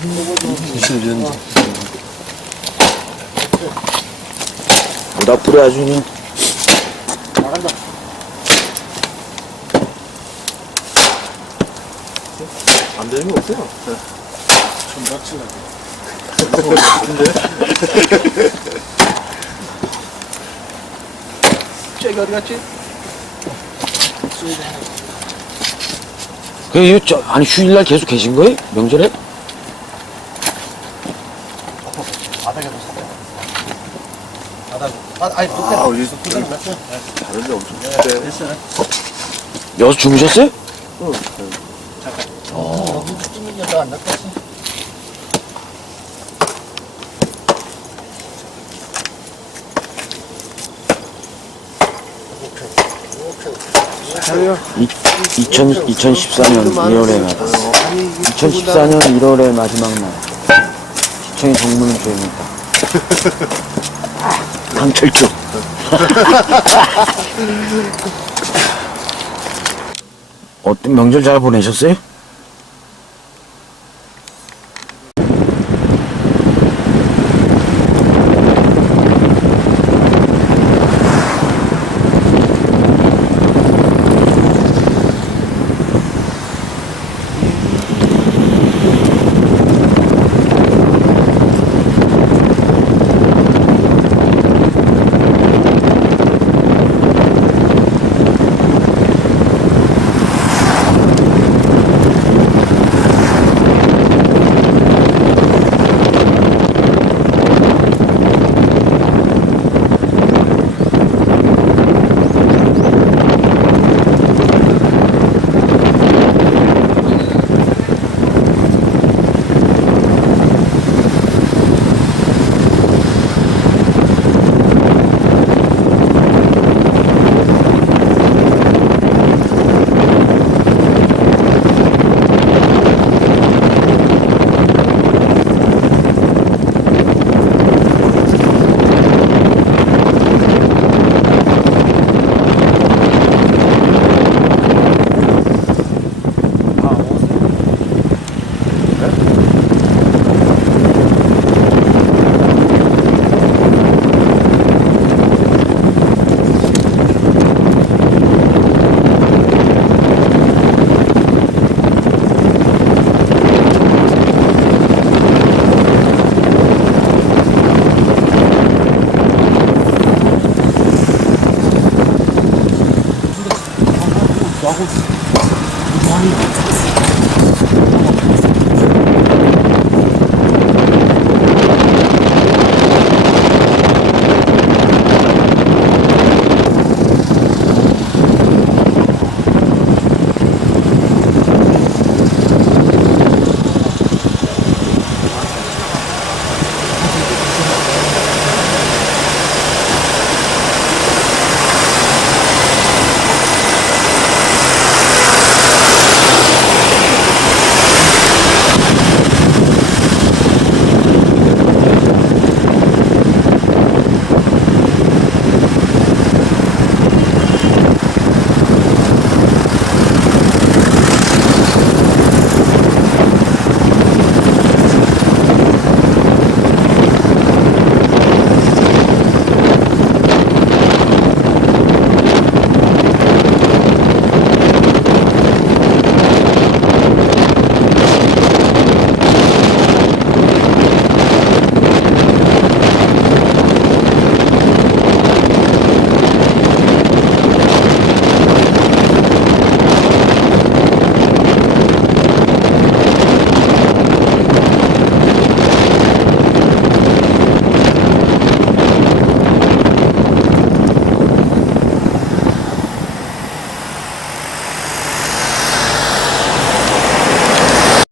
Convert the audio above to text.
20년. 모닥불에 아주 그냥. 나간다. 안 되는 게 없어요. 좀 다치려고. 쟤기 어디 갔지? 아니, 휴일날 계속 계신 거예요? 명절에? 바닥에도 섰다. 아니, 아, 우리 부담 났어. 다른데 엄청 춥대. 됐어. 여기서 주무셨어요? 응. 너무 찌는 게도 안 났겠어. 아유, 2014년 1월에 나갔어요. 2014년 1월의 마지막 날. 시청의 정문은 조용했다. 강철조. 어떤 명절 잘 보내셨어요?